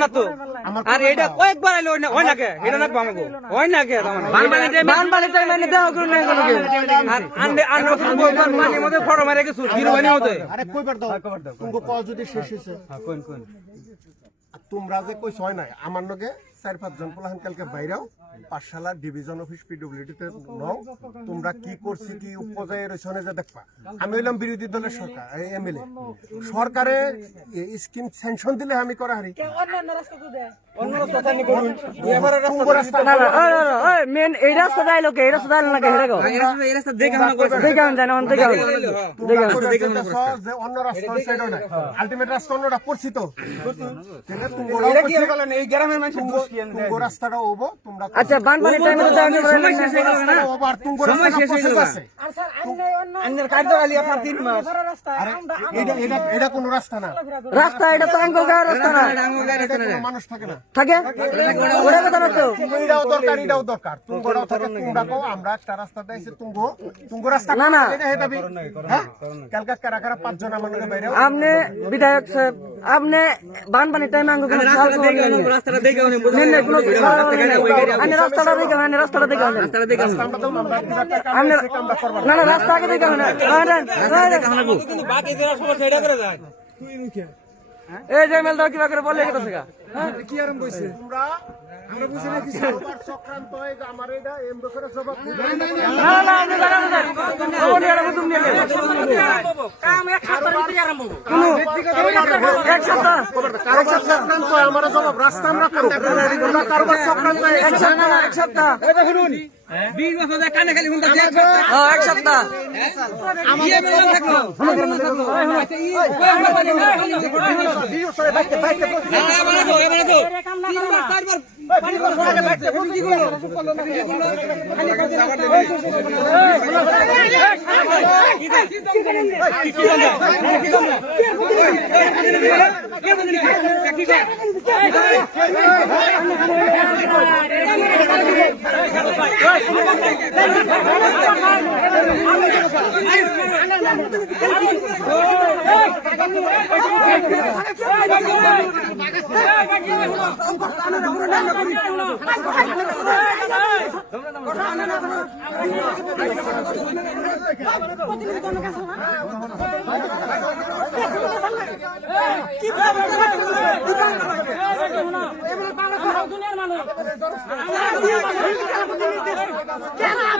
না তো আর এটা কয়েকবার আইলো হয় না কে এটা না আমাকে হয় না কে বানপানি টাইম মানে দেওয়া করুন না কোনো আর আন্ডে পানির মধ্যে ফটো মারে গেছে জিরো পানি মধ্যে আরে কইবার দাও তুমি কল যদি শেষ হইছে কোন তোমরা যে কই ছয় নাই আমার লগে 4-5 জন পোলাহান কালকে বাইরাও পাঠশালা ডিভিশন অফিস পিডব্লিউডি তে নাও তোমরা কি করছি কি উপজেলার রইছনে যে দেখবা আমি হইলাম বিরোধী দলের সরকার এমএলএ সরকারে স্কিম স্যাংশন দিলে আমি করা হারি অন্য রাস্তা নি করুন এবারে রাস্তা না না ওই মেন এই রাস্তা যাইলো কে এই রাস্তা যাইলো না কে হেরাগো এই রাস্তা দেখাও না কইছে দেখাও জানো অন দেখাও যে অন্য রাস্তা সাইডও না আলটিমেট রাস্তা অন্যটা পড়ছি তো এটা কি বলেন এই গ্রামের মানুষ তুঙ্গ রাস্তাটা ওবো তোমরা আচ্ছা বানপানি টাইমে তো যাওয়া সময় শেষ হয়ে গেল না ওবার তুঙ্গ রাস্তা পড়ছে আছে আর স্যার আন্নের কার্ড আলি আপনার 3 মাস আরে এটা কোন রাস্তা না রাস্তা এটা তো আঙ্গুল গাঁও রাস্তা না এটা কোনো মানুষ থাকে না থাকে ওরা কথা না তো এটাও দরকার তুঙ্গটাও থাকে তুঙ্গাকো আমরা একটা রাস্তা দেইছে তুঙ্গ রাস্তা না, না। এটা হেদাবি হ্যাঁ কালকা কারা কারা 5 জন আমাদের বাইরে আপনি বিধায়ক সাহেব আপনি বানপানি টাইমে আঙ্গুল গাঁও রাস্তাটা দেখাও না আমি রাস্তাটা দেখাও আমি রাস্তাটা দেখাও রাস্তাটা দেখাও আমরা তো আমরা টাকা আমি আমরা করব না না রাস্তা আগে দেখাও না কিন্তু বাকি যারা সমস্যা এটা করে যায় এই যে মেল দাও কিবা করে বলে গেছে গা কি আরম্ভ হইছে আমরা বুঝি না কি সবার চক্রান্ত হয় যে আমার এটা এমবি করে জবাব দিবে না না আমি জানা না ওনি আর বুঝুম নিয়ে কাম এক সপ্তাহের ভিতরে আরম্ভ হবে কোন এক সপ্তাহ কারবার চক্রান্ত হয় আমার জবাব রাস্তা আমরা করব আমরা কারবার চক্রান্ত হয় এক সপ্তাহ না এক সপ্তাহ 20 বছর ধরে কানে খালি হুন্ডা দিয়ে এক সপ্তাহ ইয়ে মেলা থাকলো দুনিয়ার মানুষ